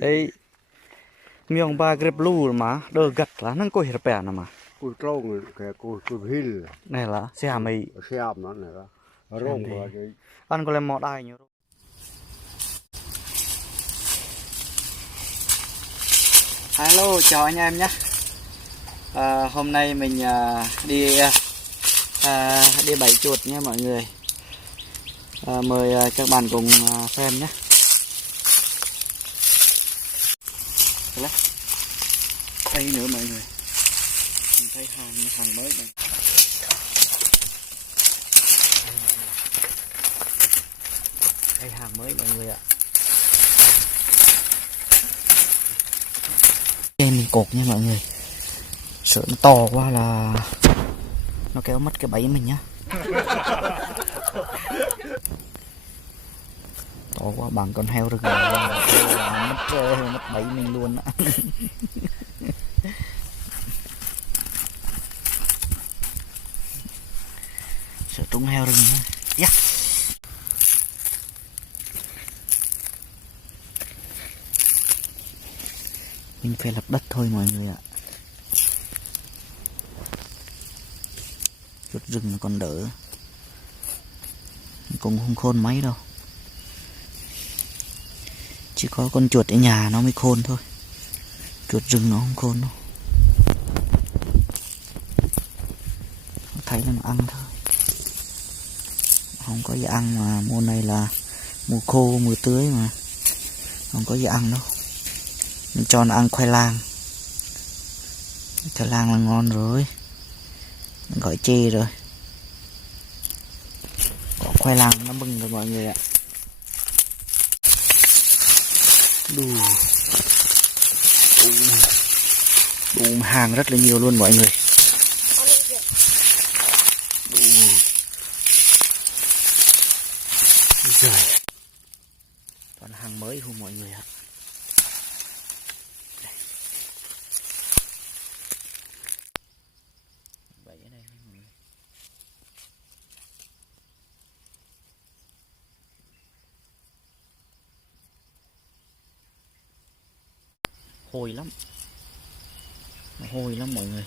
ấy miếng ba grep lu mà đỡ gặt là nó có hiệp bè nào mà cùi trâu cái cùi hil này là xe hàm ấy xe nó này đó rong vào cái ăn có làm mọt ai nhớ hello chào anh em nhé hôm nay mình đi đi bẫy chuột nha mọi người mời các bạn cùng xem nhé đây nữa mọi người mình thấy hàng mới này đây hàng mới mọi người ạ đây mình cột nha mọi người sợ nó to quá là nó kéo mất cái bẫy mình nhá to quá bằng con heo rừng mất bẫy mình luôn á. Sợ trúng heo rừng nhá. Yeah. Mình phải lập đất thôi mọi người ạ. Chuột rừng nó còn đỡ, cũng không khôn mấy đâu, chỉ có con chuột ở nhà nó mới khôn thôi, chuột rừng nó không khôn đâu, nó thấy là nó ăn thôi, không có gì ăn mà mùa này là mùa khô mùa tưới mà không có gì ăn đâu. Mình cho nó ăn khoai lang là ngon rồi, mình gọi chê rồi, có khoai lang nó bưng rồi mọi người ạ. Đủ hàng rất là nhiều luôn mọi người. Trời, toàn hàng mới không mọi người ạ. Vậy ở đây mọi người. Hôi lắm, nó hôi lắm mọi người,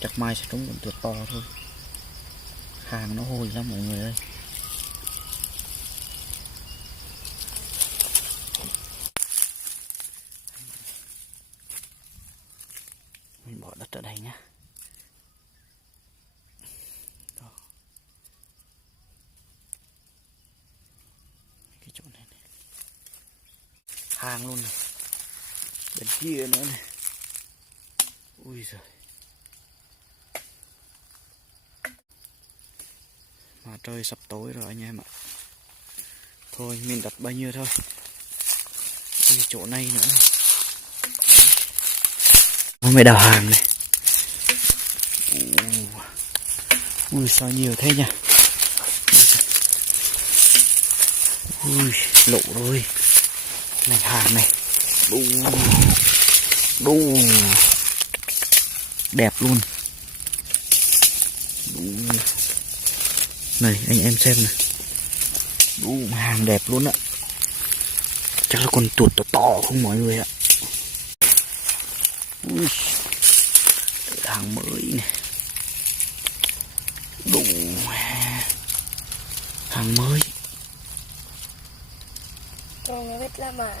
chắc mai sẽ trúng con chuột to thôi, hàng nó hôi lắm mọi người ơi. Mình bỏ đất ở đây nhá. Cái chỗ này, này hàng luôn này, bên kia nữa này, ui giời, mà trời sắp tối rồi anh em ạ. Thôi mình đặt bao nhiêu thôi, đi chỗ này nữa này. Mới đào hàng này, ui sao nhiều thế nhỉ, ui lộ rồi này, hàng này đu đẹp luôn. Này anh em xem này, hàng đẹp luôn ạ, chắc là con chuột to không mọi người ạ. Ui, hàng mới này, đủ hàng mới. Biết là mà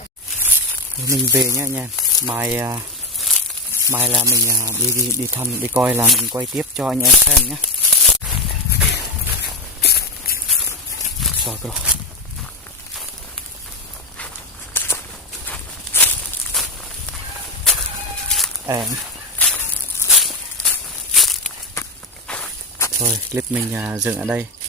Mình về nhá anh em, mai là mình đi thăm đi coi là mình quay tiếp cho anh em xem nhé. Rồi rồi. Thôi clip mình dừng ở đây.